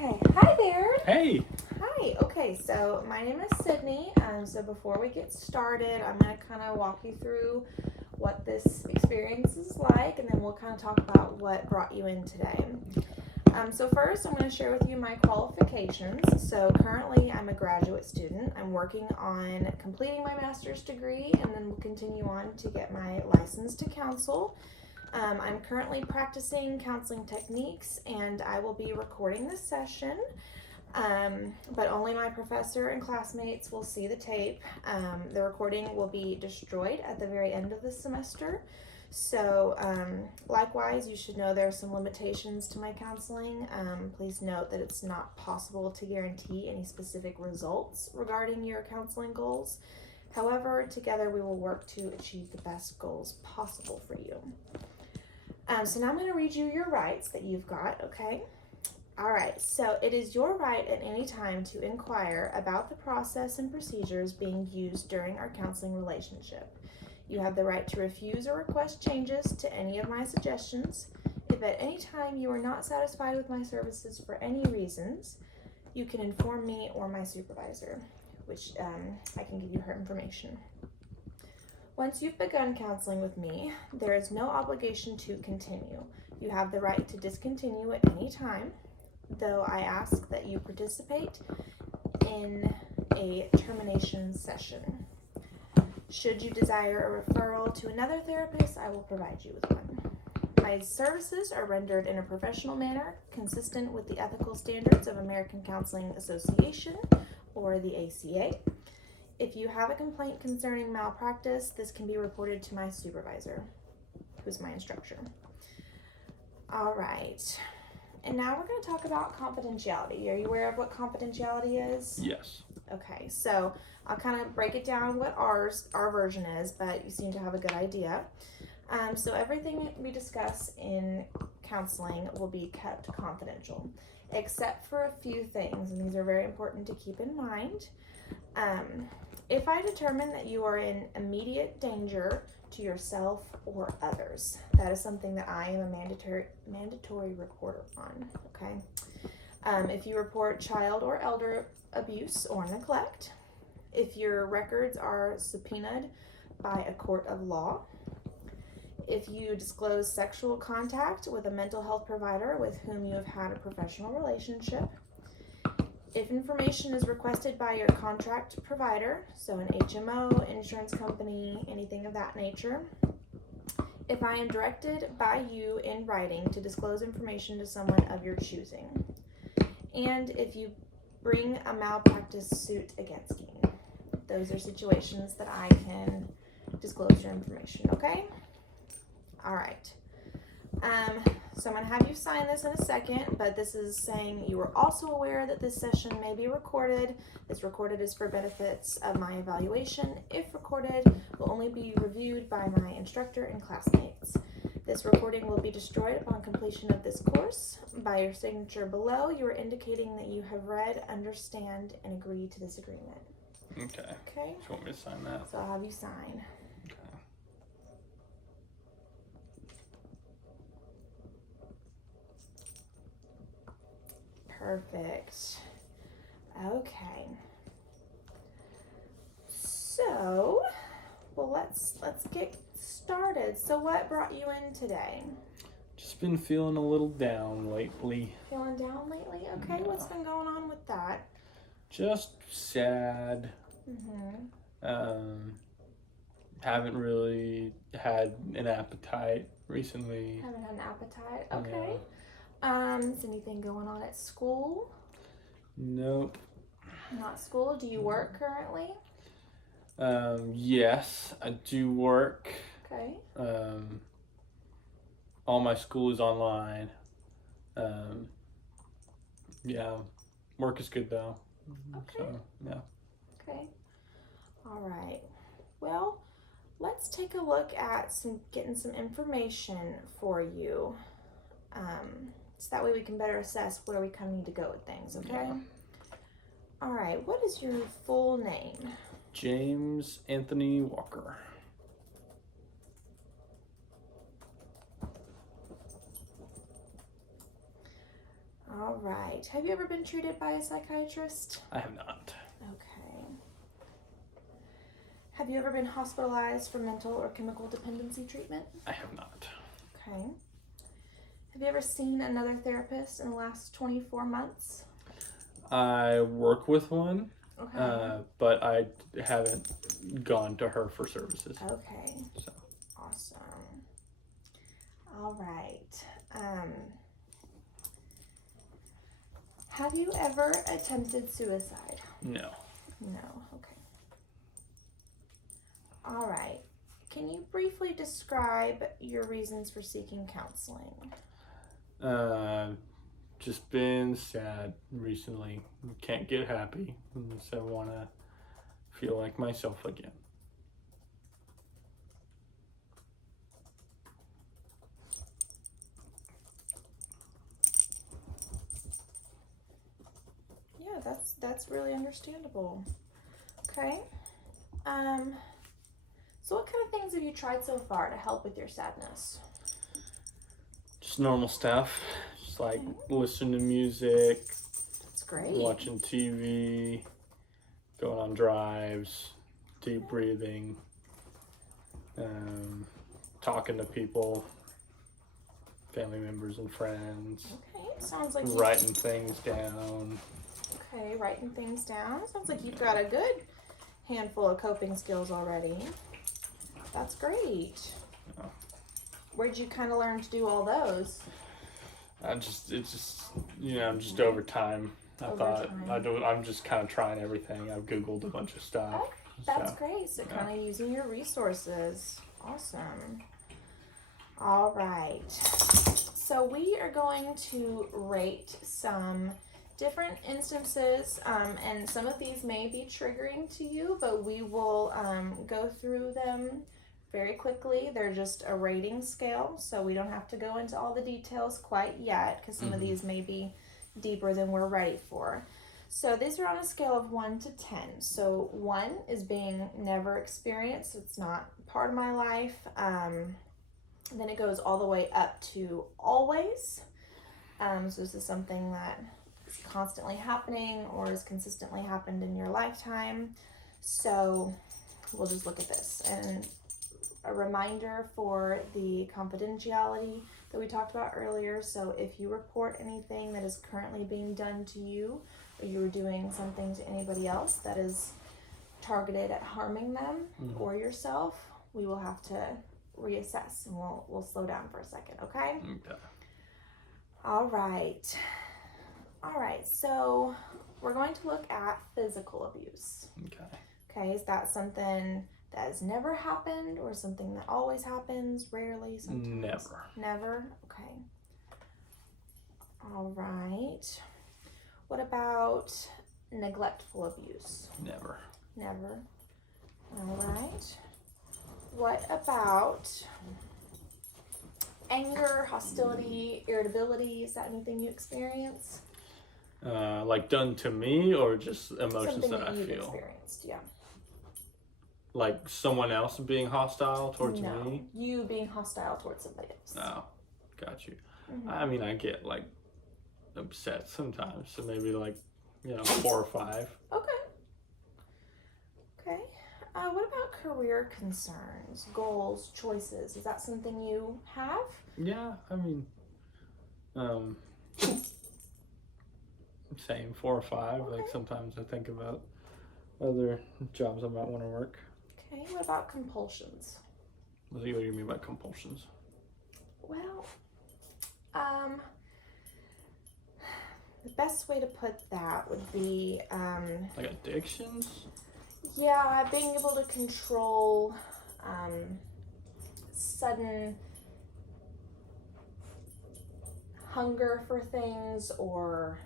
Okay, hi there. Hey. Hi. Okay, so my name is Sydney. So before we get started, I'm going to kind of walk you through what this experience is like, and then we'll kind of talk about what brought you in today. So first, I'm going to share with you my qualifications. So currently, I'm a graduate student. I'm working on completing my master's degree, and then we'll continue on to get my license to counsel. I'm currently practicing counseling techniques, and I will be recording this session, but only my professor and classmates will see the tape. The recording will be destroyed at the very end of the semester. So likewise, you should know there are some limitations to my counseling. Please note that it's not possible to guarantee any specific results regarding your counseling goals. However, together we will work to achieve the best goals possible for you. So now I'm going to read you your rights that you've got, okay? All right, so it is your right at any time to inquire about the process and procedures being used during our counseling relationship. You have the right to refuse or request changes to any of my suggestions. If at any time you are not satisfied with my services for any reasons, you can inform me or my supervisor, which I can give you her information. Once you've begun counseling with me, there is no obligation to continue. You have the right to discontinue at any time, though I ask that you participate in a termination session. Should you desire a referral to another therapist, I will provide you with one. My services are rendered in a professional manner, consistent with the ethical standards of American Counseling Association, or the ACA. If you have a complaint concerning malpractice, this can be reported to my supervisor, who's my instructor. All right. And now we're going to talk about confidentiality. Are you aware of what confidentiality is? Yes. Okay, so I'll kind of break it down what our version is, but you seem to have a good idea. So everything we discuss in counseling will be kept confidential, except for a few things, and these are very important to keep in mind. If I determine that you are in immediate danger to yourself or others, that is something that I am a mandatory reporter on, okay? If you report child or elder abuse or neglect, if your records are subpoenaed by a court of law, if you disclose sexual contact with a mental health provider with whom you have had a professional relationship, if information is requested by your contract provider, so an HMO, insurance company, anything of that nature, if I am directed by you in writing to disclose information to someone of your choosing, and if you bring a malpractice suit against me. Those are situations that I can disclose your information, okay? All right. So I'm going to have you sign this in a second, but this is saying you are also aware that this session may be recorded. This recorded is for benefits of my evaluation. If recorded, will only be reviewed by my instructor and classmates. This recording will be destroyed upon completion of this course. By your signature below, you are indicating that you have read, understand, and agree to this agreement. Okay. Okay? Do you want me to sign that? So I'll have you sign. Okay. Perfect. Okay. So, well, let's get started. So what brought you in today? Just been feeling a little down lately. Feeling down lately? Okay, Yeah. What's been going on with that? Just sad. Haven't really had an appetite recently. Haven't had an appetite? Okay. Is anything going on at school? Nope. Not school? Do you work currently? Yes, I do work. Okay. All my school is online. Yeah, work is good though. Okay. So, yeah. Okay. All right. Well, let's take a look at getting some information for you. So that way we can better assess where we kind of need to go with things, okay? Yeah. All right. What is your full name? James Anthony Walker. All All right. Have you ever been treated by a psychiatrist? I have not. Okay. Have you ever been hospitalized for mental or chemical dependency treatment? I have not. Okay. Have you ever seen another therapist in the last 24 months? I work with one, Okay. but I haven't gone to her for services. Okay. So. Awesome. All right. Have you ever attempted suicide? No. No. Okay. All right. Can you briefly describe your reasons for seeking counseling? Just been sad recently. Can't get happy, so I want to feel like myself again. Yeah, that's really understandable. Okay. So what kind of things have you tried so far to help with your sadness? Just normal stuff. Just like listening to music, That's great. watching TV, going on drives, deep breathing, talking to people, family members and friends, Okay, sounds like writing things down. Okay, writing things down. Sounds like you've got a good handful of coping skills already. That's great. Yeah. Where'd you kind of learn to do all those? I'm just over time. I'm just kind of trying everything. I've Googled a bunch of stuff. Oh, that's great. So kind of using your resources. Awesome. All right. So we are going to rate some different instances, and some of these may be triggering to you, but we will go through them very quickly. They're just a rating scale, so we don't have to go into all the details quite yet, because some of these may be deeper than we're ready for. So these are on a scale of 1 to 10. So 1 is being never experienced. It's not part of my life. Then it goes all the way up to always. So this is something that is constantly happening or has consistently happened in your lifetime. So we'll just look at this. And a reminder for the confidentiality that we talked about earlier. So if you report anything that is currently being done to you, or you're doing something to anybody else that is targeted at harming them or yourself, we will have to reassess, and we'll slow down for a second, okay? Okay. All right. So we're going to look at physical abuse. Okay, is that something that has never happened, or something that always happens, rarely, sometimes? Never? Okay. All right. What about neglectful abuse? Never. All right. What about anger, hostility, irritability? Is that anything you experience? Like done to me, or just emotions Something that I you've feel? Experienced, yeah. Like someone else being hostile towards No, me? you being hostile towards somebody else. Oh, got you. I mean, I get like upset sometimes, so maybe like 4 or 5. Okay. What about career concerns, goals, choices? Is that something you have? Yeah, I mean, same 4 or 5. Okay. Like sometimes I think about other jobs I might want to work. Okay. What about compulsions? What do you mean by compulsions? Well, the best way to put that would be Like addictions? Yeah, being able to control sudden hunger for things, or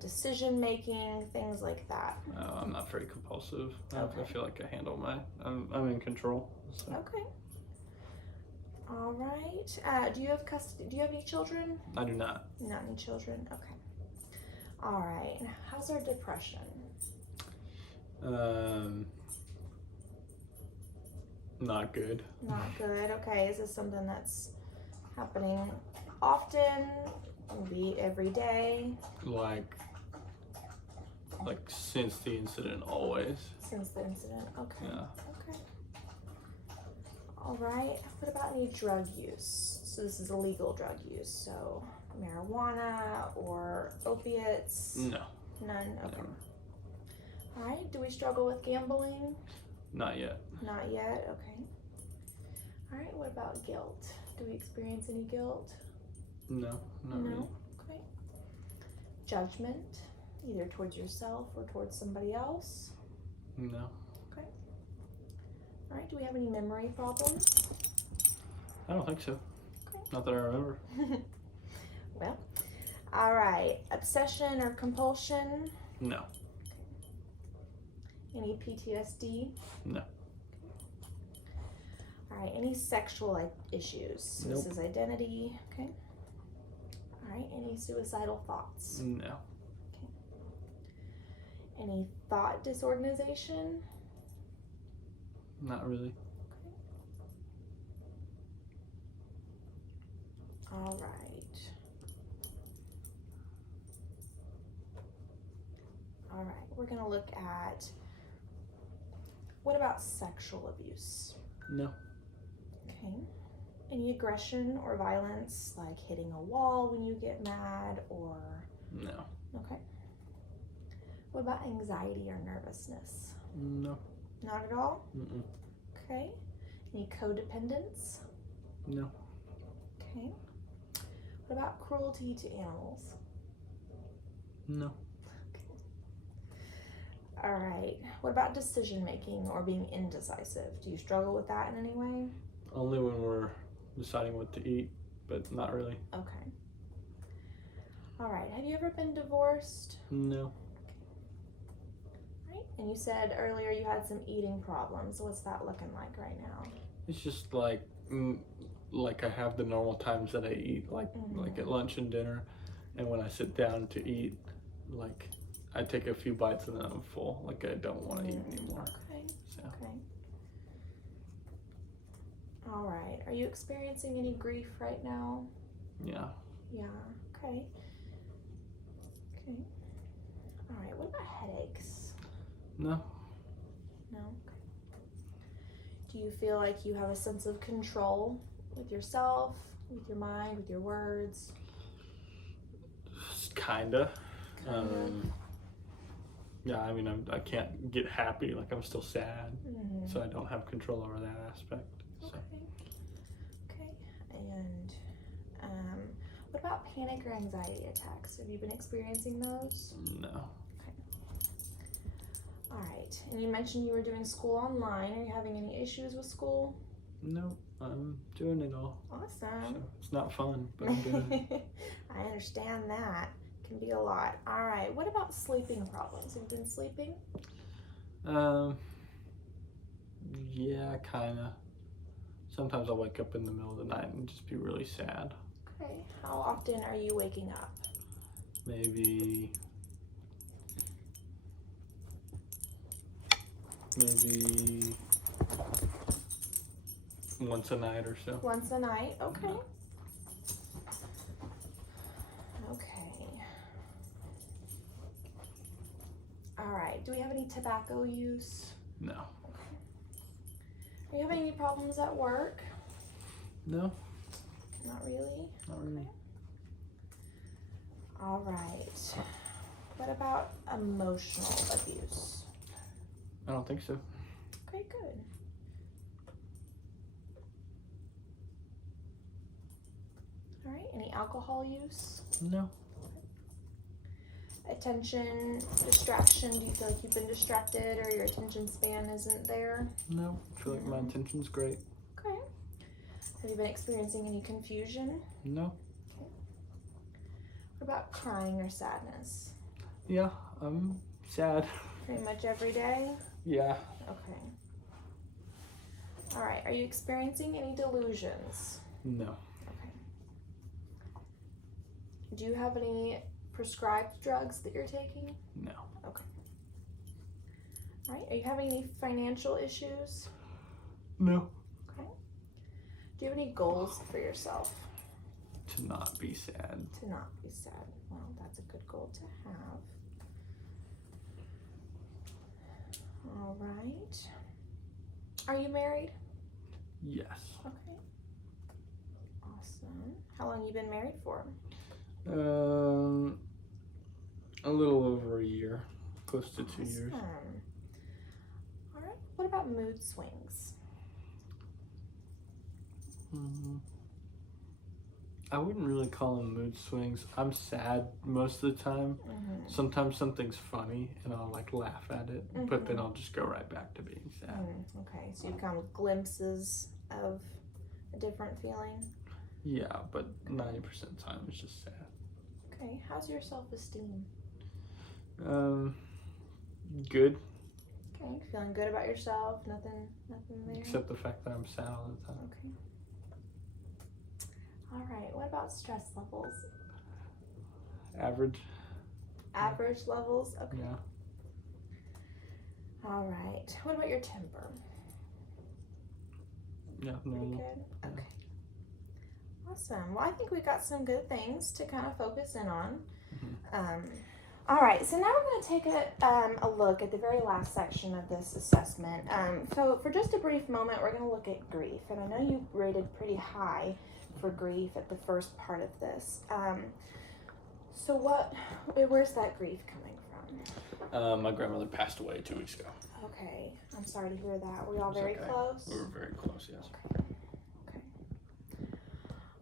decision making, things like that. I'm not very compulsive. Okay. I feel like I handle I'm in control. So. Okay. All right. Do you have custody? Do you have any children? I do not. Not any children. Okay. All right. How's our depression? Not good. Not good. Okay. Is this something that's happening often, Maybe every day? Like since the incident, always. Since the incident, okay. Yeah. Okay. All right. What about any drug use? So this is illegal drug use. So marijuana or opiates? No. None. Okay. Never. All right. Do we struggle with gambling? Not yet. Not yet. Okay. All right. What about guilt? Do we experience any guilt? No. Not really. Okay. Judgment, either towards yourself or towards somebody else? No. Okay. All right. Do we have any memory problems? I don't think so. Okay. Not that I remember. Well, all right. Obsession or compulsion? No. Any PTSD? No. All right. Any sexual issues? So Nope. This is identity. Okay. All right. Any suicidal thoughts? No. Any thought disorganization? Not really. All right. All right. We're going to look at what about sexual abuse? No. Okay. Any aggression or violence, like hitting a wall when you get mad or? No. Okay. What about anxiety or nervousness? No. Not at all? Mm-mm. Okay. Any codependence? No. Okay. What about cruelty to animals? No. All right. What about decision making or being indecisive? Do you struggle with that in any way? Only when we're deciding what to eat, but not really. Okay. All right. Have you ever been divorced? No. Right. And you said earlier you had some eating problems. What's that looking like right now? It's just like I have the normal times that I eat, like at lunch and dinner, and when I sit down to eat, like I take a few bites and then I'm full. Like I don't want to eat anymore. Okay. So. Okay. All right. Are you experiencing any grief right now? Yeah. Yeah. Okay. Okay. All right. What about headaches? No. No. Okay. Do you feel like you have a sense of control with yourself, with your mind, with your words? Kinda. Yeah, I mean, I can't get happy. Like I'm still sad, so I don't have control over that aspect. So. Okay. And what about panic or anxiety attacks? Have you been experiencing those? No. Okay. All right. And you mentioned you were doing school online. Are you having any issues with school? No, I'm doing it all. Awesome. So it's not fun, but I'm doing it. I understand that. Can be a lot. All right. What about sleeping problems? Have you been sleeping? Yeah, kinda. Sometimes I'll wake up in the middle of the night and just be really sad. Okay. How often are you waking up? Maybe once a night or so. Once a night. Okay. Okay. All right. Do we have any tobacco use? No. Are you having any problems at work? No. Not really. Not really. All right. What about emotional abuse? I don't think so. Okay, good. All right. Any alcohol use? No. Attention, distraction. Do you feel like you've been distracted or your attention span isn't there? No. I feel like my intention's great. Okay. Have you been experiencing any confusion? No. Okay. What about crying or sadness? Yeah, I'm sad. Pretty much every day? Yeah. Okay. All right. Are you experiencing any delusions? No. Okay. Do you have any prescribed drugs that you're taking? No. Okay. All right. Are you having any financial issues? No. Okay. Do you have any goals for yourself? To not be sad. To not be sad. Well, that's a good goal to have. All right. Are you married? Yes. Okay. Awesome. How long have you been married for? A little over a year, close to 2 years. All right. What about mood swings? I wouldn't really call them mood swings. I'm sad most of the time. Sometimes something's funny and I'll like laugh at it, but then I'll just go right back to being sad. Okay, so you come with glimpses of a different feeling? Yeah, but 90% of the time it's just sad. Okay, how's your self-esteem? Good. Okay, feeling good about yourself? Nothing there? Except the fact that I'm sad all the time. Okay. All right, what about stress levels? Average. Average levels? Okay. Yeah. All right, what about your temper? Yeah, Pretty normal. good? Okay. Awesome. Well, I think we got some good things to kind of focus in on. All right, so now we're going to take a look at the very last section of this assessment. So for just a brief moment, we're going to look at grief. And I know you rated pretty high for grief at the first part of this. So where's that grief coming from? My grandmother passed away 2 weeks ago. Okay, I'm sorry to hear that. Were y'all It's very okay. close? We were very close, yes. Okay.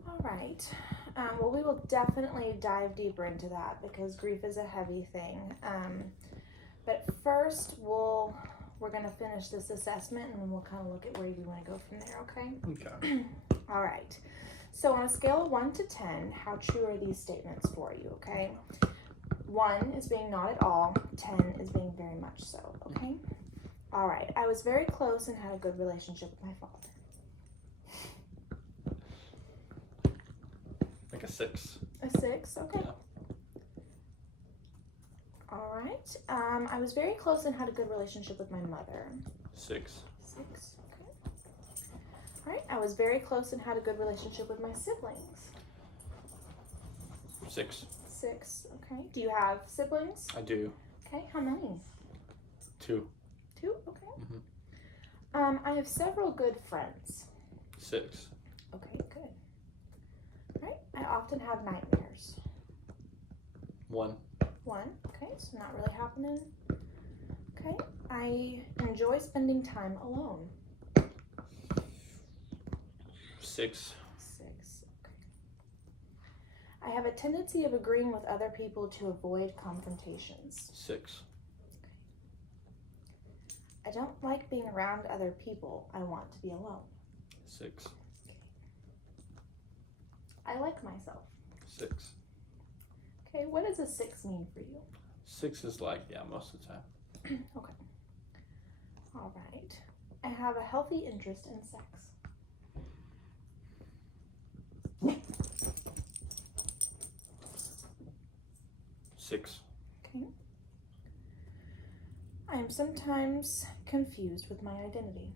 All right. Well, we will definitely dive deeper into that because grief is a heavy thing. But first, we're going to finish this assessment and then we'll kind of look at where you want to go from there, okay? Okay. All right. So on a scale of 1 to 10, how true are these statements for you, okay? 1 is being not at all, 10 is being very much so, okay? All right. I was very close and had a good relationship with my father. Like a 6. A 6, okay. Yeah. All right. I was very close and had a good relationship with my mother. 6. 6, okay. All right. I was very close and had a good relationship with my siblings. 6. 6, okay. Do you have siblings? I do. Okay. How many? 2. 2, okay. I have several good friends. 6. Okay, good. All right. I often have nightmares. 1. 1, okay. So not really happening. Okay. I enjoy spending time alone. 6. 6, okay. I have a tendency of agreeing with other people to avoid confrontations. 6. I don't like being around other people. I want to be alone. 6. I like myself. 6. Okay, what does a 6 mean for you? 6 is like, yeah, most of the time. Okay. All right. I have a healthy interest in sex. 6. Okay. I am sometimes confused with my identity.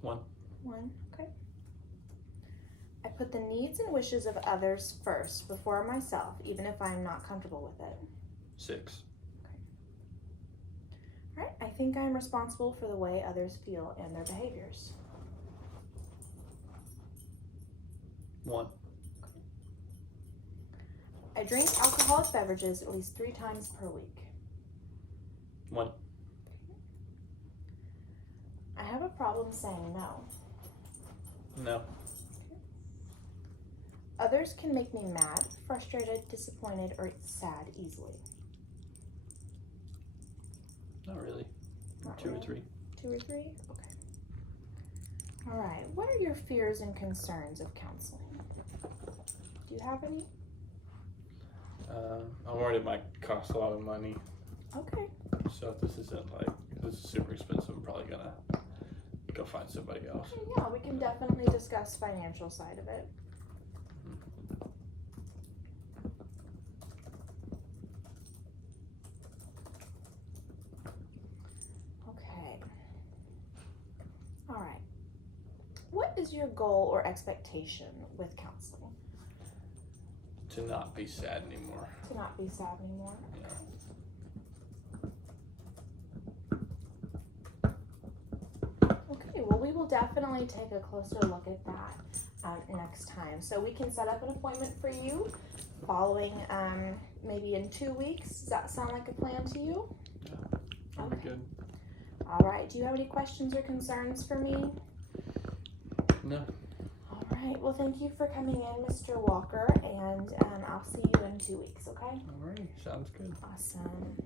1. 1, okay. I put the needs and wishes of others first before myself, even if I am not comfortable with it. 6. All right. I think I am responsible for the way others feel and their behaviors. 1. I drink alcoholic beverages at least 3 times per week. 1. I have a problem saying no. No. Others can make me mad, frustrated, disappointed, or sad easily. Not really. Not 2 really. or 3. 2 or 3? Okay. All right. What are your fears and concerns of counseling? Do you have any? I'm worried it might cost a lot of money. Okay. So if this isn't like, if this is super expensive, I'm probably gonna go find somebody else. Okay, yeah, we can definitely discuss financial side of it. Okay. All right. What is your goal or expectation with counseling? to not be sad anymore. To not be sad anymore. Yeah. Okay, well, we will definitely take a closer look at that next time. So we can set up an appointment for you following maybe in 2 weeks. Does that sound like a plan to you? Yeah, that'll be good. All right. Do you have any questions or concerns for me? No. All right. Well, thank you for coming in, Mr. Walker, and I'll see you in 2 weeks, okay? All right, sounds good. Awesome.